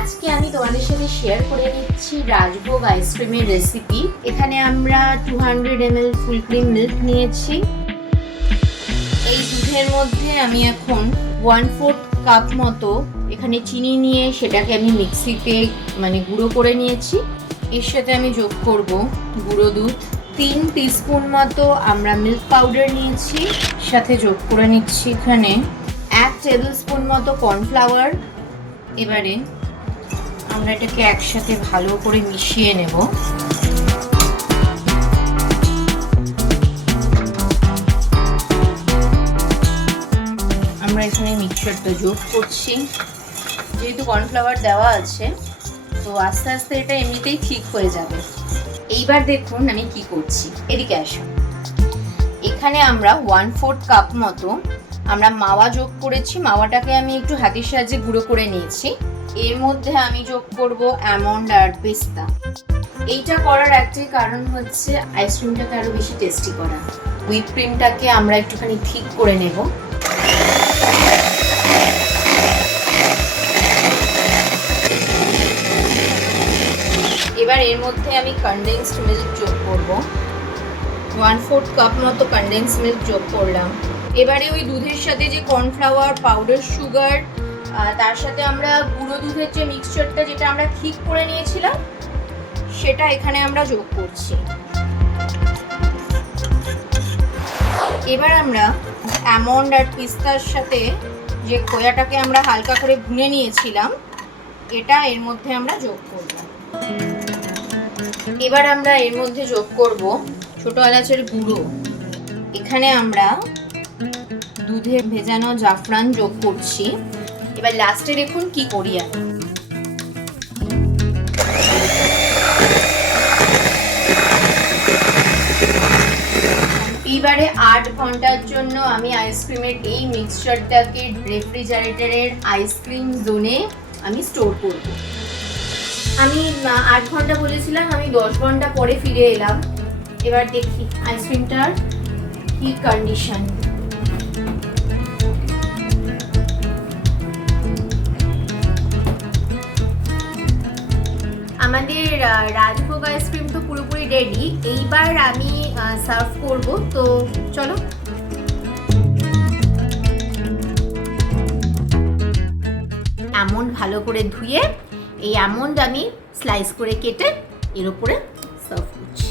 আজকে আমি তোমাদের সাথে শেয়ার করে নিচ্ছি রাজভোগ আইসক্রিমের রেসিপি। এখানে আমরা 200 ml ফুল ক্রিম মিল্ক নিয়েছি। এই দুধের মধ্যে আমি এখন 1/4 কাপ মতো এখানে চিনি নিয়ে সেটাকে আমি মিক্সিতে গুঁড়ো করে নিয়েছি। এর সাথে আমি যোগ করব গুঁড়ো দুধ। 3 টিস্পুন মতো আমরা মিল্ক পাউডার নিয়েছি, সাথে যোগ করে নিচ্ছি এখানে 1 টেবিল স্পুন মতো কর্নফ্লাওয়ার। এবারে আমরা এটাকে একসাথে ভালো করে মিশিয়ে নেব। আমরা এখানে মিক্সচারটা যোগ করছি। যেহেতু কর্নফ্লাওয়ার দেওয়া আছে, তো আস্তে আস্তে এটা এমনিতেই ঠিক হয়ে যাবে। এইবার দেখুন আমি কি করছি, এদিকে আসুন। এখানে আমরা 1/4 কাপ মতো আমরা মাওয়া যোগ করেছি। মাওয়াটাকে আমি একটু হাতের সাহায্যে গুঁড়ো করে নিয়েছি। এর মধ্যে আমি যোগ করব অ্যামন্ড আর পেস্তা। এইটা করার একটাই কারণ হচ্ছে আইসক্রিমটাকে আরো বেশি টেস্টি করা। হুইপ ক্রিমটাকে আমরা একটুখানি ঠিক করে নেব। এবার এর মধ্যে আমি কনডেন্সড মিল্ক যোগ করব। 1/4 কাপ মতো কনডেন্সড মিল্ক যোগ করলাম। এবারে ওই দুধের সাথে যে কর্নফ্লাওয়ার, পাউডার সুগার, তার সাথে আমরা গুঁড়ো দুধের যে মিক্সচারটা যেটা আমরা ঠিক করে নিয়েছিলাম সেটা এখানে আমরা যোগ করছি। এবার আমরা অ্যামন্ড আর পিস্তার সাথে যে খোয়াটাকে আমরা হালকা করে ভুনে নিয়েছিলাম এটা এর মধ্যে আমরা যোগ করব। এবার আমরা এর মধ্যে যোগ করব ছোট এলাচের গুঁড়ো। এখানে আমরা দুধে ভেজানো জাফরান যোগ করছি। এবার লাস্টে দেখুন কি করি আমি। এইবারে 8 ঘন্টার জন্য আমি আইসক্রিমের এই মিক্সচারটাকে রেফ্রিজারেটরের আইসক্রিম জোনে আমি স্টোর করব। আমি 8 ঘন্টা বলেছিলাম, আমি 10 ঘন্টা পরে ফিরে এলাম। এবার দেখি আইসক্রিমটার কি কন্ডিশন। আমাদের রাজভোগ আইসক্রিম তো পুরোপুরি রেডি। এইবার আমি সার্ভ করব, তো চলো। আমন্ড ভালো করে ধুয়ে এই আমন্ড আমি স্লাইস করে কেটে এর উপরে সার্ভ করছি।